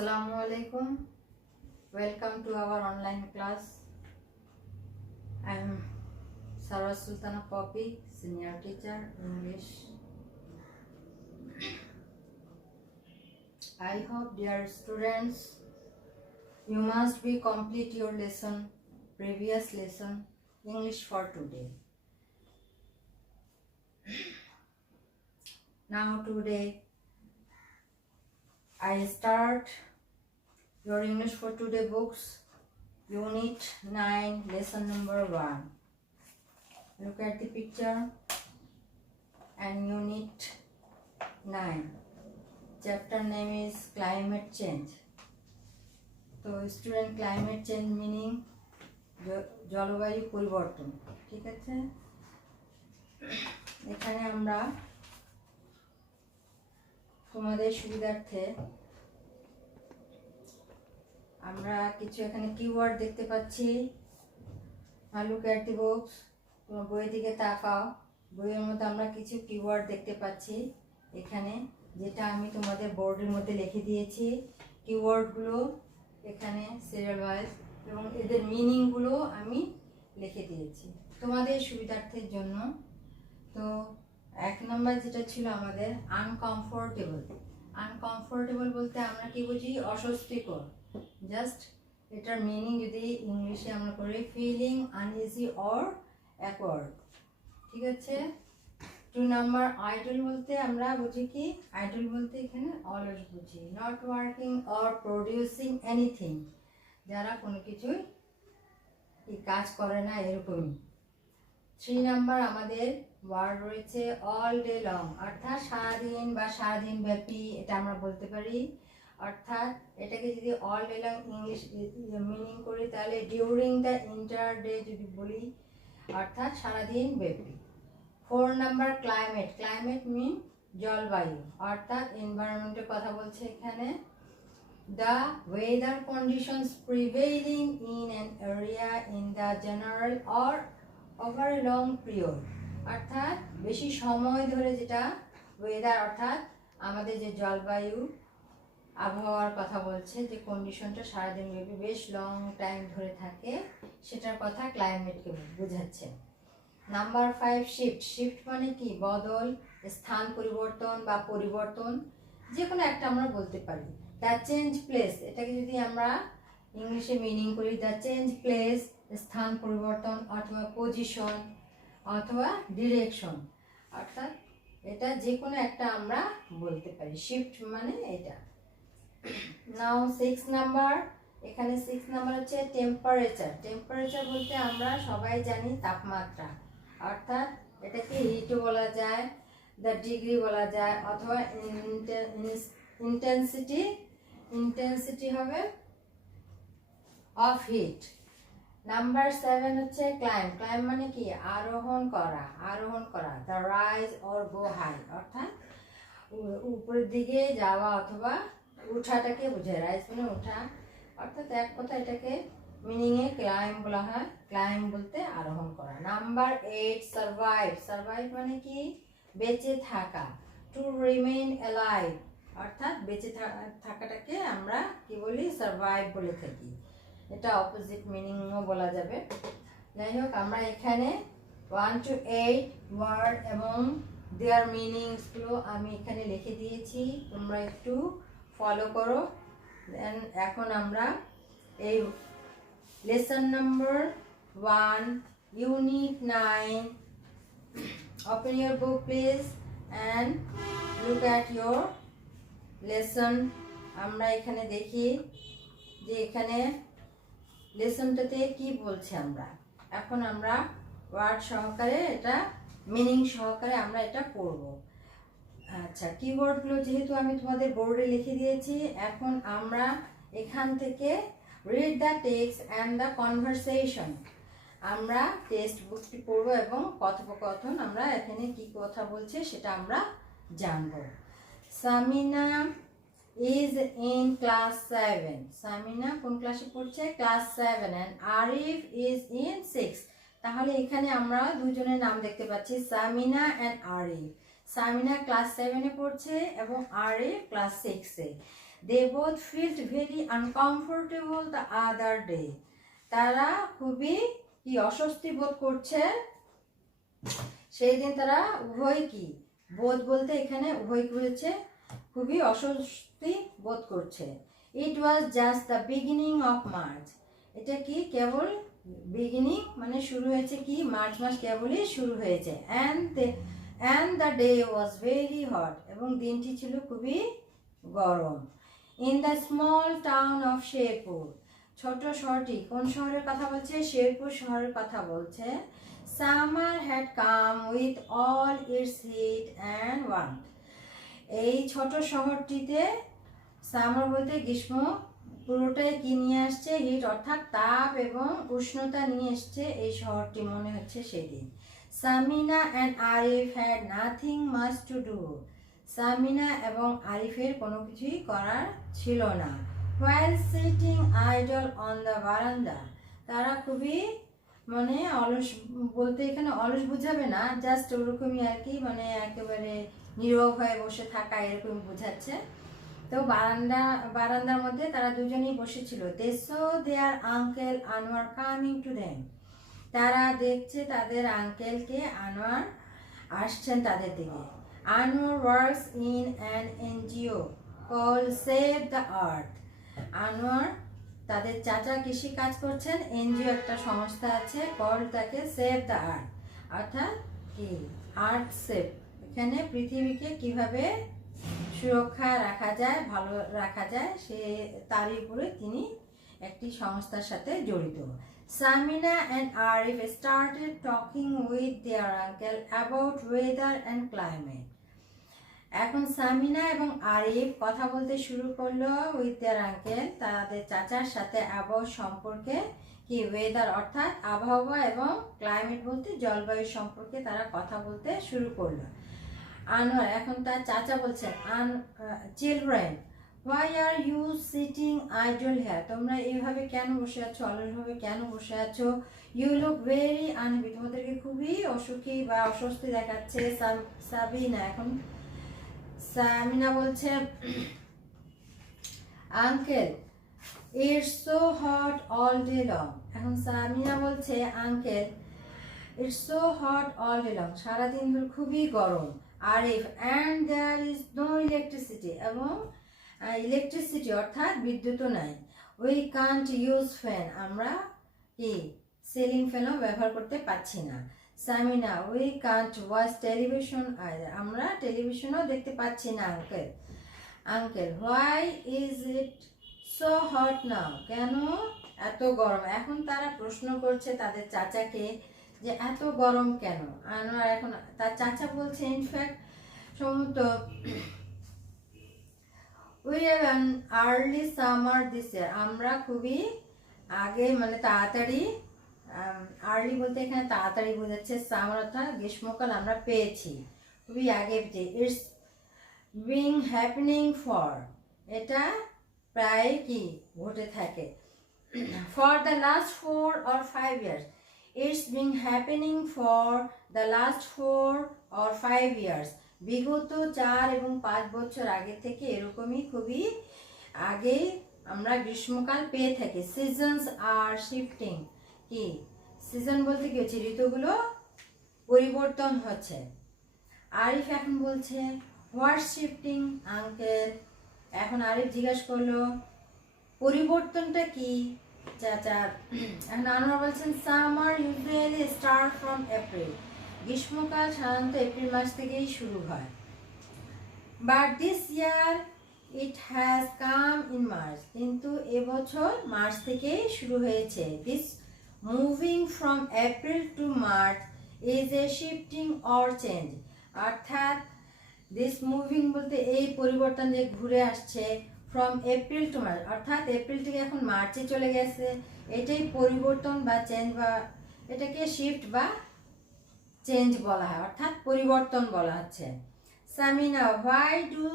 Assalamu alaikum. Welcome to our online class. I am Sarah Sultana Poppy, senior teacher, English. I hope, dear students, you must be complete your lesson, previous lesson, English for today. Now today, I start your English for today books, Unit 9, lesson number 1. Look at the picture and Unit 9. Chapter name is Climate Change. So student, climate change meaning জলবায়ু পরিবর্তন, ঠিক আছে? এখানে আমরা তোমাদের সুবিধার্থে আমরা কিছু এখানে কিওয়ার্ড দেখতে পাচ্ছি। লুক এট দি বুকস, তোমার বইয়ের দিকে তাকাও। বইয়ের মধ্যে আমরা কিছু কিওয়ার্ড দেখতে পাচ্ছি এখানে, যেটা আমি তোমাদের বোর্ডের মধ্যে লিখে দিয়েছি। কিওয়ার্ডগুলো এখানে সিরিয়াল ওয়াইজ এবং এদের মিনিংগুলো আমি লিখে দিয়েছি তোমাদের সুবিধার্থের জন্য। তো এক নম্বর যেটা ছিল আমাদের আনকমফোর্টেবল। আনকমফোর্টেবল বলতে আমরা কি বুঝি? অস্বস্তিকর। জাস্ট এটার মিনিং যদি ইংলিশে আমরা করি, ফিলিং আনইজি অর অ্যাকওয়ার্ড, ঠিক আছে? 2 নাম্বার আইডল বলতে আমরা বুঝি কি? আইডল বলতে এখানে অলওয়েজ বুঝি not working or producing anything, যারা কোনো কিছুই কাজ করে না, এরকমই। 3 নাম্বার আমাদের ওয়ার্ড রয়েছে অল ডে লং, অর্থাৎ সারাদিন বা সারাদিন ব্যাপী, এটা আমরা বলতে পারি। অর্থাৎ এটাকে যদি all day long English meaning করি তাহলে ডিউরিং দ্য ইন্টার ডে যদি বলি, অর্থাৎ সারাদিন ব্যাপী। 4 নাম্বার ক্লাইমেট। ক্লাইমেট মিন জলবায়ু, অর্থাৎ এনভায়রনমেন্টের কথা বলছে এখানে। The weather conditions prevailing in an area in the general or over a long period, অর্থাৎ বেশি সময় ধরে যেটা ওয়েদার, অর্থাৎ আমাদের যে জলবায়ু আবহাওয়ার কথা বলছে, যে কন্ডিশনটা সারাদিন ব্যাপী বেশ লং টাইম ধরে থাকে, সেটার কথা ক্লাইমেটকে বোঝাচ্ছে। Number 5 shift. শিফট মানে কি? বদল, স্থান পরিবর্তন বা পরিবর্তন, যে কোনো একটা আমরা বলতে পারি। দ্য চেঞ্জ প্লেস, এটাকে যদি আমরা ইংলিশে মিনিং করি, দ্য চেঞ্জ প্লেস, স্থান পরিবর্তন অথবা পজিশন অথবা ডিরেকশন, অর্থাৎ এটা যে কোনো একটা আমরা বলতে পারি। শিফট মানে এটা। নাও 6 নাম্বার। এখানে 6 নাম্বার হচ্ছে টেম্পারেচার। টেম্পারেচার বলতে আমরা সবাই জানি তাপমাত্রা, অর্থাৎ এটাকে হিটও বলা যায়, দ্য ডিগ্রি বলা যায়, অথবা ইন্টেন্সিটি হবে অফ হিট। নাম্বার 7 হচ্ছে ক্লাইম। ক্লাইম মানে কি? আরোহণ করা, আরোহণ করা, the rise or go high, অর্থাৎ উপরের দিকে যাওয়া অথবা উঠাটাকে বোঝায়। রাইজ মানে ওঠা, অর্থাৎ এক কথা এটাকে মিনিংয়ে ক্লাইম বলা হয়। ক্লাইম বলতে আরোহণ করা। Number 8 survive. সারভাইভ মানে কি? বেঁচে থাকা, টু রিমেইন অ্যালাইভ, অর্থাৎ বেঁচে থাকাটাকে আমরা কি বলি? সারভাইভ বলে থাকি। এটা অপোজিট মিনিংও বলা যাবে। যাই হোক, আমরা এখানে 1 to 8 ওয়ার্ড এবং দেয়ার মিনিংসগুলো আমি এখানে লিখে দিয়েছি, তোমরা একটু ফলো করো। দেন এখন আমরা এই lesson number 1 unit 9, open your book please and look at your lesson. আমরা এখানে দেখি যে এখানে লেসনটাতে কি বলছে। আমরা এখন আমরা ওয়ার্ড সহকারে, এটা মিনিং সহকারে আমরা এটা পড়ব। আচ্ছা, কিওয়ার্ডগুলো যেহেতু আমি তোমাদের বোর্ডে লিখে দিয়েছি, এখন আমরা এখান থেকে read the text and the conversation, আমরা টেক্সট বুকটি পড়ব এবং কথোপকথন আমরা এখানে কি কথা বলছে সেটা আমরা জানব। Samina is in class 7. Samina কোন ক্লাসে পড়ছে? Class 7 and Arif is in 6. তাহলে এখানে আমরা দুজনের নাম দেখতে পাচ্ছি, সামিনা and আরিফ। সামিনা ক্লাস 7 এ পড়ছে এবং আরিফ ক্লাস 6 এ। They both felt very uncomfortable the other day. তারা খুবই কি অস্বস্তি বোধ করছে সেই দিন। তারা উভয় কি বোধ বলতে এখানে উভয় করেছে, খুবই অস্বস্তি বোধ করছে। It was just the beginning of March. এটা কি কেবল বিগিনিং মানে শুরু হয়েছে, কি মার্চ মাস কেবলই শুরু হয়েছে। And the day was very hot, এবং দিনটি ছিল খুবই গরম। In the small town of Sherpur, ছোট শহরটি, কোন শহরের কথা বলছে? শেরপুর শহরের কথা বলছে। Summer had come with all its heat and warmth. এই ছোট শহরটিতে সামার বলতে গ্রীষ্ম পুরোটাই কি নিয়ে আসছে? হিট অর্থাৎ তাপ এবং উষ্ণতা নিয়ে এসছে এই শহরটি, মনে হচ্ছে সেদিন। Samina and Arif had nothing much to do. Samina এবং আরিফের কোনো কিছুই করার ছিল না। While sitting idle on the বারান্দা, তারা খুবই মানে অলস বলতে এখানে অলস বুঝাবে না, জাস্ট ওরকমই আর কি, মানে একেবারে নীরব হয়ে বসে থাকা এরকম বোঝাচ্ছে। তো বারান্দার মধ্যে তারা দুজনেই বসেছিল। They saw their uncle Anwar coming to them, তারা দেখছে তাদের আঙ্কেলকে, আনোয়ার আসছেন তাদের দিকে। Anwar works in an NGO call save the earth. Anwar তাদের চাচা কৃষি কাজ করছেন, এনজিও একটা সংস্থা আছে, কল তাকে সেভ দ্য আর্থ, অর্থাৎ কি আর্থ সেভ, এখানে পৃথিবীকে কিভাবে সুরক্ষা রাখা যায়, ভালো রাখা যায়, সে তারই উপরে তিনি একটি সংস্থার সাথে জড়িত। Samina and Arif started talking with their uncle about weather and climate. এখন সামিনা এবং আরিফ কথা বলতে শুরু করলো উইথ দেয়ার আঙ্কেল, তাদের চাচার সাথে অ্যাবাউট সম্পর্কে, কি ওয়েদার অর্থাৎ আবহাওয়া, এবং ক্লাইমেট বলতে জলবায়ু সম্পর্কে তারা কথা বলতে শুরু করলো। আনোয়ার এখন তার চাচা বলছেন, children why are you sitting idle here, তোমরা এইভাবে কেন বসে আছো, অলসভাবে কেন বসে আছো? ইউ লুক ভেরি আনহ্যাপি, তোমাদেরকে খুবই অসুখী বা অস্বস্তি দেখাচ্ছে। সাবিনা এখন সামিনা বলছে, uncle it's so hot all day long. এখন সামিনা বলছে, uncle it's so hot all day long, সারাদিন ধরে খুবই গরম। Arif and there is no electricity, এবং ইলেকট্রিসিটি অর্থাৎ বিদ্যুৎও নাই। উই কান্ট ইউজ ফ্যান, আমরা কি সিলিং ফ্যানও ব্যবহার করতে পারছি না। Samina we can't watch television either, আমরা টেলিভিশনও দেখতে পাচ্ছি না। Uncle why is it so hot now, কেন এত গরম? এখন তারা প্রশ্ন করছে তাদের চাচাকে যে এত গরম কেন। আনোয়ার এখন তার চাচা বলছে, ইনফ্যাক্ট সম্ভবত we have an early summer this ইয়ার, আমরা খুবই আগে মানে তাড়াতাড়ি, আর্লি বলতে এখানে তাড়াতাড়ি বোঝাচ্ছে, সামার অর্থাৎ গ্রীষ্মকাল আমরা পেয়েছি, খুবই আগে পেয়েছি। ইটস বিং হ্যাপেনিং ফর, এটা প্রায় কি ঘটে থাকে। For the last 4 or 5 years, it's been happening for the last 4 or 5 years, বিগত 4 এবং 5 বছর আগে থেকে এরকমই খুবই আগে আমরা গ্রীষ্মকাল পেয়ে থাকি। সিজনস আর শিফটিং, কি সিজন বলতে কি হচ্ছে, ঋতুগুলো পরিবর্তন হচ্ছে। আরিফ এখন বলছে, হোয়াট শিফটিং আঙ্কেল, এখন আরিফ জিজ্ঞাসা করলো পরিবর্তনটা কি চাচা। এখন আনোয়ার বলছেন, summer usually start from April, গ্রীষ্মকাল সাধারণত এপ্রিল মাস থেকেই শুরু হয়। But this year it has come in March, কিন্তু এবছর মার্চ থেকেই শুরু হয়েছে। This moving from April to March is a shifting or change, অর্থাৎ দিস মুভিং বলতে এই পরিবর্তন যে ঘুরে আসছে, ফ্রম এপ্রিল টু মার্চ অর্থাৎ এপ্রিল থেকে এখন মার্চে চলে গেছে, এটাই পরিবর্তন বা চেঞ্জ, বা এটাকে শিফট বা চেঞ্জ বলা হয়, অর্থাৎ পরিবর্তন বলা হচ্ছে। Samina why do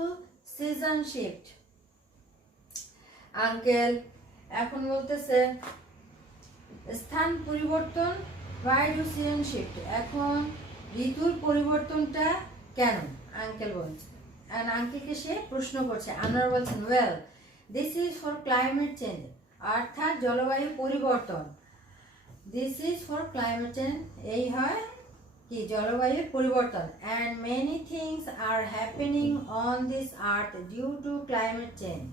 season shift uncle, এখন বলতেছে স্থান পরিবর্তন, হোয়াই ডু সিজন শিফট, এখন ঋতুর পরিবর্তনটা কেন আঙ্কেল বলছে। আঙ্কেলকে সে প্রশ্ন করছে। আনোয়ার বলছেন, well this is for climate change, অর্থাৎ জলবায়ু পরিবর্তন। This is for climate change, এই হয় কি জলবায়ুর পরিবর্তন। And many things are happening on this earth due to climate change,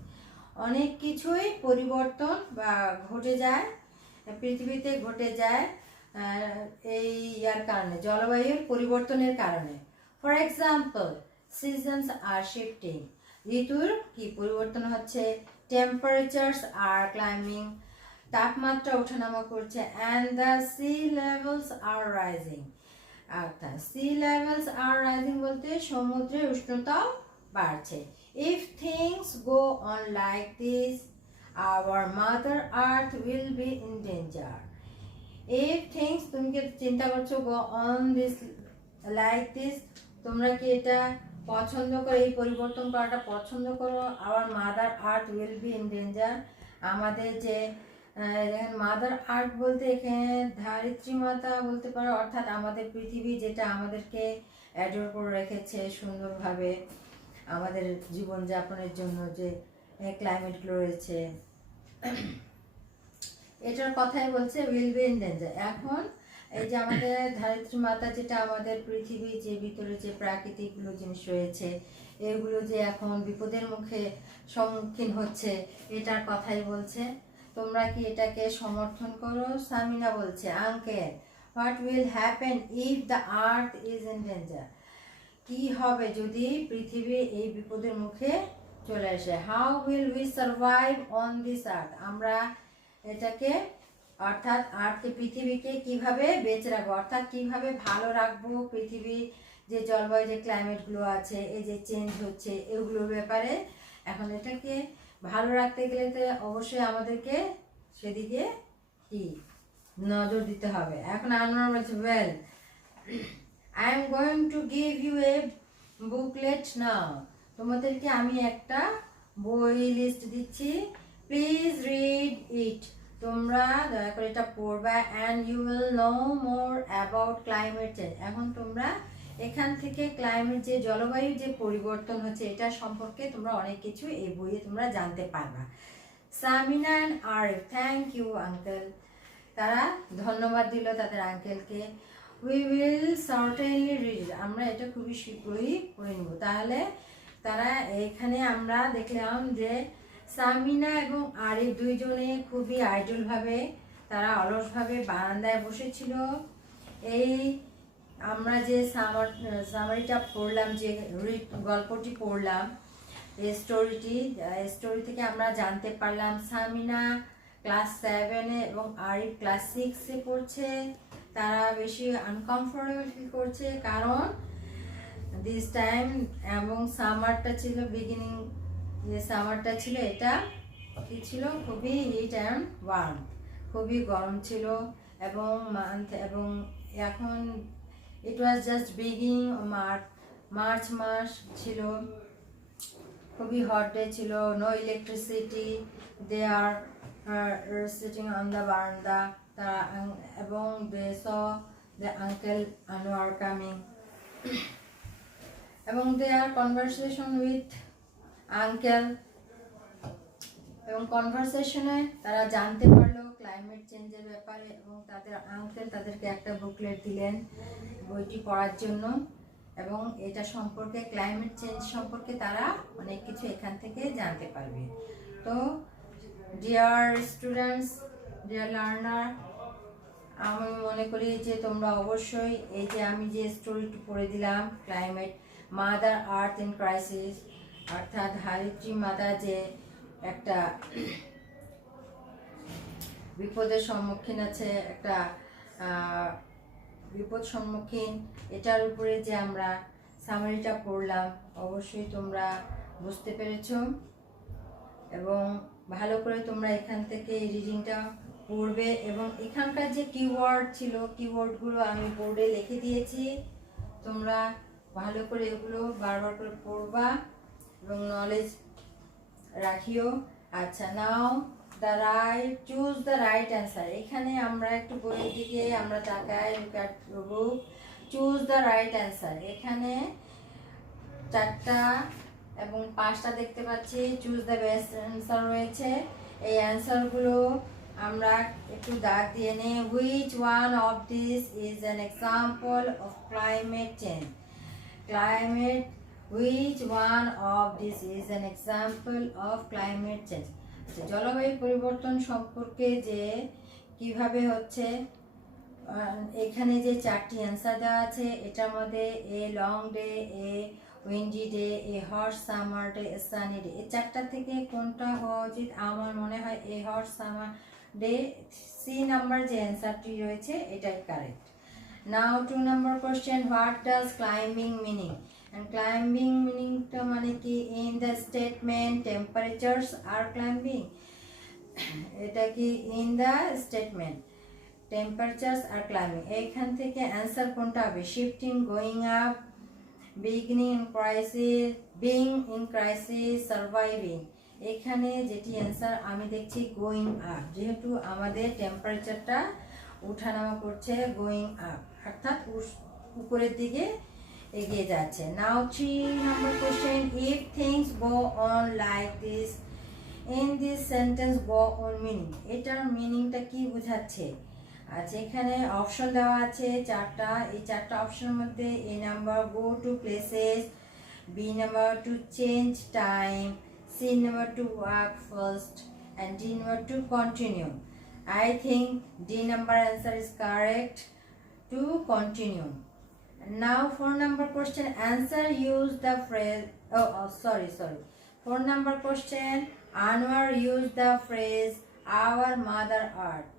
অনেক কিছুই পরিবর্তন বা ঘটে যায় পৃথিবীতে, ঘটে যায় এই ইয়ার কারণে, জলবায়ুর পরিবর্তনের কারণে। For example, seasons are shifting, ঋতুর কি পরিবর্তন হচ্ছে। টেম্পারেচারস আর ক্লাইম্বিং, তাপমাত্রা ওঠানামা করছে। And the sea levels are rising, অর্থাৎ সি লেভেলস আর রাইজিং বলতে সমুদ্রের উষ্ণতাও বাড়ছে। If things go on like this, our mother earth will be in danger. If things, তুমি কি চিন্তা করছো, go on this like this, তোমরা কি এটা পছন্দ করো, এই পরিবর্তন করাটা পছন্দ করো। Our mother earth will be in danger, আমাদের যে মাদার আর্থ বলতে এখানে ধারিত্রী মাতা বলতে পারো, অর্থাৎ আমাদের পৃথিবী, যেটা আমাদেরকে অ্যাডোর করে রেখেছে সুন্দরভাবে আমাদের জীবনযাপনের জন্য, যে ক্লাইমেটগুলো রয়েছে, এটার কথাই বলছে উইল বি ইন ডেঞ্জার। এখন এই যে আমাদের ধারিত্রী মাতা, যেটা আমাদের পৃথিবী, যে ভিতরে যে প্রাকৃতিকগুলো জিনিস রয়েছে, এগুলো যে এখন বিপদের মুখে সম্মুখীন হচ্ছে, এটার কথাই বলছে। তোমরা কি এটাকে সমর্থন করো? সামিনা বলছে, uncle, what will happen if the earth is in danger, কি হবে যদি পৃথিবী এই বিপদের মুখে চলে আসে। How will we survive on this আর্থ, আমরা এটাকে অর্থাৎ আর্থকে, পৃথিবীকে কিভাবে বেঁচে রাখবো, অর্থাৎ কিভাবে ভালো রাখবো পৃথিবী, যে জলবায়ু, যে ক্লাইমেটগুলো আছে, এই যে চেঞ্জ হচ্ছে, এগুলোর ব্যাপারে এখন এটাকে ভালো রাখতে গেলে তো অবশ্যই আমাদেরকে সেদিকে কি নজর দিতে হবে। এখন আমরা বলছি, well, I am going to give you a booklet now, তোমাদেরকে আমি একটা বই লিস্ট দিচ্ছি, প্লিজ রিড ইট, তোমরা দয়া করে এটা পড়বা। And you will know more about climate change, এখন তোমরা এখান থেকে ক্লাইমেট, যে জলবায়ুর যে পরিবর্তন হচ্ছে, এটা সম্পর্কে তোমরা অনেক কিছু এই বইয়ে তোমরা জানতে পারবা। Samina and Arif, thank you uncle, তারা ধন্যবাদ দিল তাদের আঙ্কেলকে। উই উইল সার্টেনলি রিড, আমরা এটা খুবই শীঘ্রই পড়ে নেব। তাহলে তারা এখানে আমরা দেখলাম যে সামিনা এবং আরিফ দুইজনে খুবই আইডলভাবে, তারা অলসভাবে বারান্দায় বসেছিল। এই আমরা যে সামারিটা পড়লাম, যে গল্পটি পড়লাম, এই স্টোরি থেকে আমরা জানতে পারলাম সামিনা ক্লাস 7-এ এবং আরিফ ক্লাস 6-এ পড়ছে। তারা বেশি আনকমফোর্টেবল ফিল করছে, কারণ দিস টাইম, এবং সামারটা ছিল বিগিনিং, যে সামারটা ছিল, এটা কি ছিল, খুবই হিট অ্যান্ড ওয়ার্ম, খুবই গরম ছিল। এবং এবং এখন it was just beginning March মাস ছিল, খুবই হট ডে ছিল, no electricity, they are sitting on the বারান্দা, তারা এবং they saw the uncle Anwar coming, এবং they are conversation with uncle, এবং কনভারসেশনে তারা জানতে পারলো ক্লাইমেট চেঞ্জের ব্যাপারে, এবং তাদের আঙ্কেল তাদেরকে একটা বুকলেট দিলেন বইটি পড়ার জন্য, এবং এটা সম্পর্কে, ক্লাইমেট চেঞ্জ সম্পর্কে তারা অনেক কিছু এখান থেকে জানতে পারবে। তো ডিয়ার স্টুডেন্টস, ডিয়ার লার্নার, আমি মনে করি যে তোমরা অবশ্যই এই যে আমি যে স্টোরিটি পড়ে দিলাম, climate mother earth in crisis, অর্থাৎ ধারিত্রী মাতা যে একটা বিপদের সম্মুখীন আছে, একটা বিপদ সম্মুখীন, এটার উপরে যে আমরা সামারিটা পড়লাম, অবশ্যই তোমরা বুঝতে পেরেছো, এবং ভালো করে তোমরা এখান থেকে এই রিডিংটা পড়বে। এবং এখানকার যে কিওয়ার্ড ছিল, কিওয়ার্ডগুলো আমি বোর্ডে লিখে দিয়েছি, তোমরা ভালো করে এগুলো বারবার করে পড়বা এবং নলেজ রাখিও। আচ্ছা, now the right, choose the right answer. এখানে আমরা একটু বইয়ের দিকে আমরা তাকাই, look at book, choose the right answer. এখানে 4টা এবং 5টা দেখতে পাচ্ছি চুজ দ্য বেস্ট অ্যান্সার রয়েছে। এই অ্যান্সারগুলো আমরা একটু দাগ দিয়ে নিই। Which one of this is an example of climate change? Climate which one of this is an example of climate change? আচ্ছা, জলবায়ু পরিবর্তন সম্পর্কে যে কিভাবে হচ্ছে, এখানে যে 4টি অ্যান্সার দেওয়া আছে এটার মধ্যে a long day, a windy day, a hot summer day, a sunny day, এই 4টা থেকে কোনটা হওয়া উচিত? আমার মনে হয় a hot summer day, C number যে অ্যান্সারটি রয়েছে এটাই correct. Now 2 number question, what does climbing meaning? And climbing মিনিংটা মানে কি? In the statement temperatures are climbing, এটা কি in the statement temperatures are climbing, এইখান থেকে অ্যান্সার কোনটা হবে? Shifting, going up, beginning in crisis, being in crisis, surviving. এখানে যেটি অ্যান্সার আমি দেখছি গোয়িং আপ, যেহেতু আমাদের টেম্পারেচারটা উঠানামা করছে, গোয়িং আপ অর্থাৎ উপরের দিকে এগিয়ে যাচ্ছে। নাও 3 number question, if things go on like this in this sentence go on meaning, এটার মিনিংটা কি বোঝাচ্ছে? আচ্ছা, এখানে অপশন দেওয়া আছে 4টা। এই 4টা অপশনের মধ্যে A number go to places, B number to change time, C number to work first, and D number to continue. I think D number answer is correct, to continue. Now 4 number question, answer use the phrase, sorry 4 number question, Anwar used the phrase our mother earth.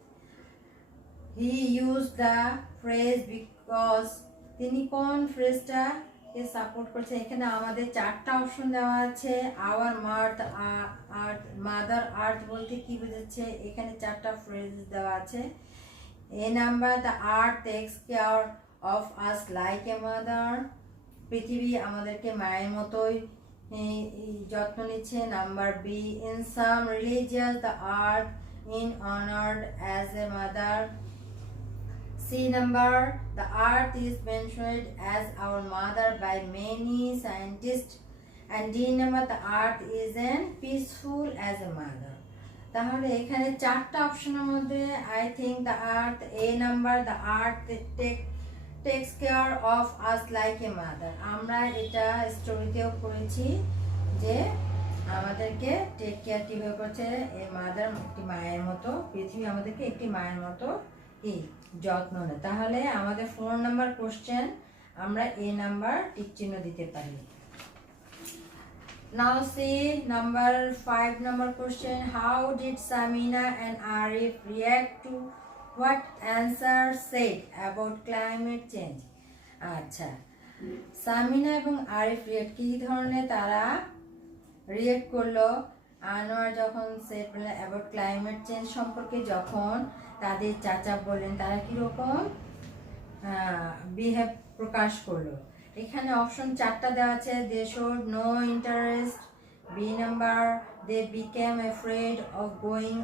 He used the phrase because, তিনি কোন ফ্রেজটা কে support করছে? এখানে আমাদের 4টা option দেওয়া আছে। Our mother earth বলতে কি বোঝাচ্ছে? এখানে 4টা ফ্রেজ দেওয়া আছে। A number, the earth takes care of us like a mother, পৃথিবী আমাদেরকে মায়ের মতোই যত্ন নিচ্ছে। Number B, in some religious the earth in honoured as a mother. C number, the earth is mentioned as our mother by many scientists. And D number, the earth is an peaceful as a mother. তাহলে এখানে 4টা অপশনের মধ্যে I think the earth, A number, the earth takes care of us like a mother. আমরা এটা স্টোরিতেও পড়েছি যে আমাদেরকে টেক কেয়ার কিভাবে করছে, এই মাদার একটি মায়ের মতো, পৃথিবী আমাদেরকে একটি মায়ের মতো কি যত্ন নেয়। তাহলে আমাদের 4 নাম্বার কোশ্চেন আমরা এ নাম্বার টিক চিহ্ন দিতে পারি। Now C number 5 number question, how did Samina and Arif react to what answer said about climate change? আচ্ছা, সামিনা এবং আরিফ কি ধরনের তারা রিঅ্যাক্ট করলো আনোয়ার যখন সেড অ্যাবাউট ক্লাইমেট চেঞ্জ সম্পর্কে, যখন তাদের চাচা বলেন, তারা কিরকম বিহেভ প্রকাশ করলো। এখানে অপশন 4টা দেওয়া আছে। They showed no interest, B number they became afraid of going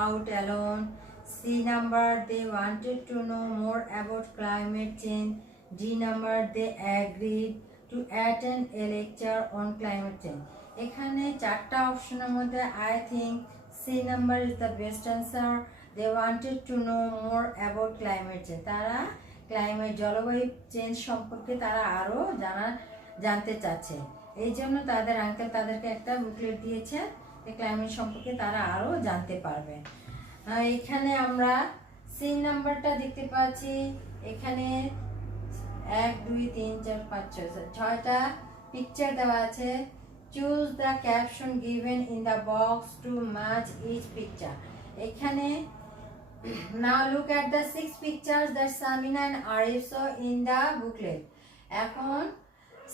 out alone, C number they wanted to know more about climate change, D number they agreed to attend a lecture on climate change. এখানে 4টা অপশনের মধ্যে I think C number is the best answer. They wanted to know more about climate change. তারা climate জলবায়ু change সম্পর্কে তারা আরো জানতে চাচ্ছে। এই জন্য তাদের আঙ্কেল তাদেরকে একটা বুকলেট দিয়েছে, যে ক্লাইমেট সম্পর্কে তারা আরো জানতে পারবে। এখানে আমরা সি নাম্বারটা দেখতে পাচ্ছি। এখানে 1 2 3 4 5 6টা পিকচার দেওয়া আছে। Choose the caption given in the box to match each picture. এখানে now look at the 6 pictures that Samina and Arif saw in the booklet. এখন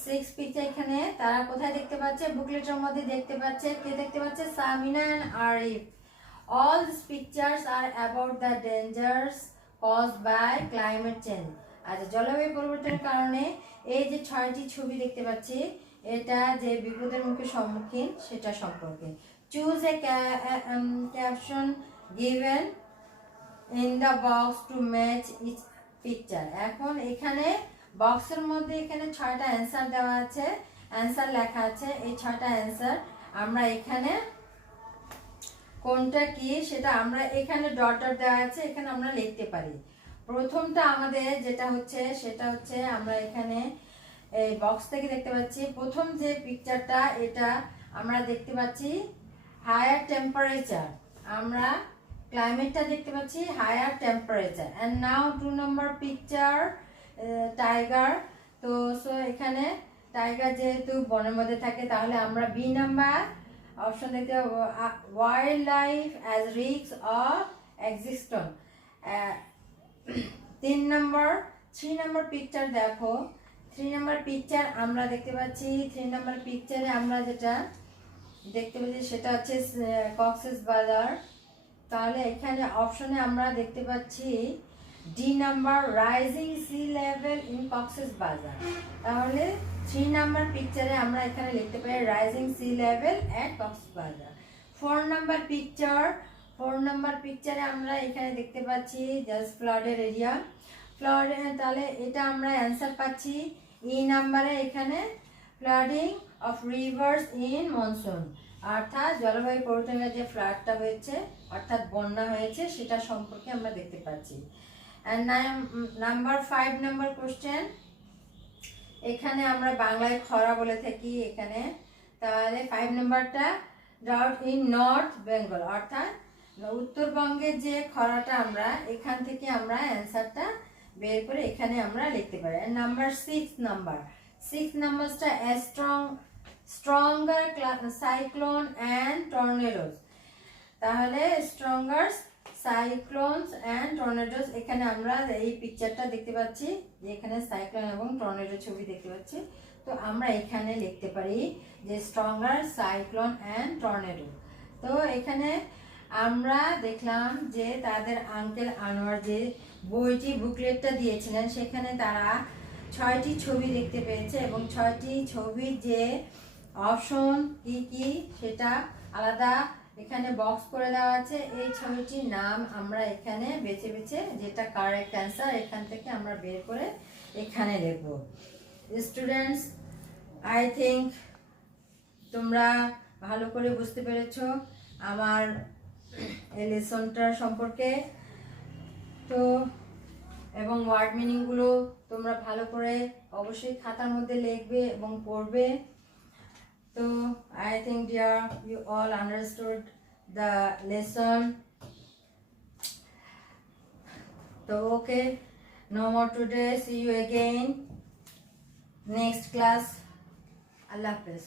6 পিকচার এখানে তারা কোথায় দেখতে পাচ্ছে? বুকলেটের মধ্যে দেখতে পাচ্ছে। কে দেখতে পাচ্ছে? Samina and Arif. All these pictures are about the dangers caused by climate change. আচ্ছা, জলবায়ু পরিবর্তনের কারণে এই যে 6টি ছবি দেখতে পাচ্ছি, এটা যে বিপদের মুখে সম্মুখীন সেটা সম্পর্কে। Choose a caption given in the box to match each picture. এখন এখানে বক্সের মধ্যে এখানে 6টা অ্যান্সার দেওয়া আছে। অ্যান্সার লেখা আছে। এই 6টা অ্যান্সার আমরা এখানে কোনটা কি সেটা আমরা এখানে ডট ডট দেওয়া আছে, এখানে আমরা লিখতে পারি। প্রথমটা আমাদের যেটা হচ্ছে সেটা হচ্ছে আমরা এখানে এই বক্স থেকে দেখতে পাচ্ছি প্রথম যে পিকচারটা, এটা আমরা দেখতে পাচ্ছি হায়ার টেম্পারেচার, আমরা ক্লাইমেটটা দেখতে পাচ্ছি higher temperature. And now 2 number picture tiger. তো সো এখানে টাইগার যেহেতু বনের মধ্যে থাকে, তাহলে আমরা বি নাম্বার অপশন দেখতে wildlife as risk of existence. 3 number picture দেখো, 3 নম্বর পিকচার আমরা দেখতে পাচ্ছি, 3 নম্বর পিকচারে আমরা যেটা দেখতে পাচ্ছি সেটা হচ্ছে কক্সেস বাজার। তাহলে এখানে অপশনে আমরা দেখতে পাচ্ছি D number rising sea level in Cox's Bazar. তাহলে 3 নাম্বার পিকচারে আমরা এখানে লিখতে পারি rising sea level at Cox's Bazar. 4 number পিকচারে আমরা এখানে দেখতে পাচ্ছি জাস্ট ফ্লাডের এরিয়া, ফ্লাড। তাহলে এটা আমরা অ্যান্সার পাচ্ছি ই নাম্বারে, এখানে flooding of rivers in monsoon, অর্থাৎ জলবায়ু পরিবর্তনের যে ফ্লাডটা হয়েছে অর্থাৎ বন্যা হয়েছে সেটা সম্পর্কে আমরা দেখতে পাচ্ছি। অ্যান্ড নাম্বার 5 নম্বর কোশ্চেন, এখানে আমরা বাংলায় খরা বলে থাকি এখানে। তাহলে 5 নম্বরটা ড্রাউট ইন নর্থ বেঙ্গল, অর্থাৎ উত্তরবঙ্গের যে খরাটা, আমরা এখান থেকে আমরা অ্যান্সারটা বের করে এখানে আমরা লিখতে পারি। নাম্বার 6 নাম্বারটা স্ট্রঙ্গার সাইক্লোন অ্যান্ড টর্নেডোস। তাহলে স্ট্রঙ্গার সাইক্লোনস অ্যান্ড টর্নেডোস, এখানে আমরা এই পিকচারটা দেখতে পাচ্ছি যে এখানে সাইক্লোন এবং টর্নেডো ছবি দেখতে পাচ্ছি। তো আমরা এখানে লিখতে পারি যে স্ট্রঙ্গার সাইক্লোন অ্যান্ড টর্নেডো। তো এখানে আমরা দেখলাম যে তাদের আঙ্কেল আনোয়ার যে বইটি বুকলেটটা দিয়েছিলেন সেখানে তারা 6টি ছবি দেখতে পেয়েছে এবং 6টি ছবির যে অপশন কি কি সেটা আলাদা এখানে বক্স করে দেওয়া আছে। এই ছবিটির নাম আমরা এখানে বেছে বেছে যেটা কারেক্ট অ্যান্সার এখান থেকে আমরা বের করে এখানে লিখব। স্টুডেন্টস, আই থিঙ্ক তোমরা ভালো করে বুঝতে পেরেছো আমার এই লেসনটার সম্পর্কে। তো এবং ওয়ার্ড মিনিংগুলো তোমরা ভালো করে অবশ্যই খাতার মধ্যে লিখবে এবং পড়বে। So I think dear you all understood the lesson. So okay, no more today. See you again next class. Allah Hafiz.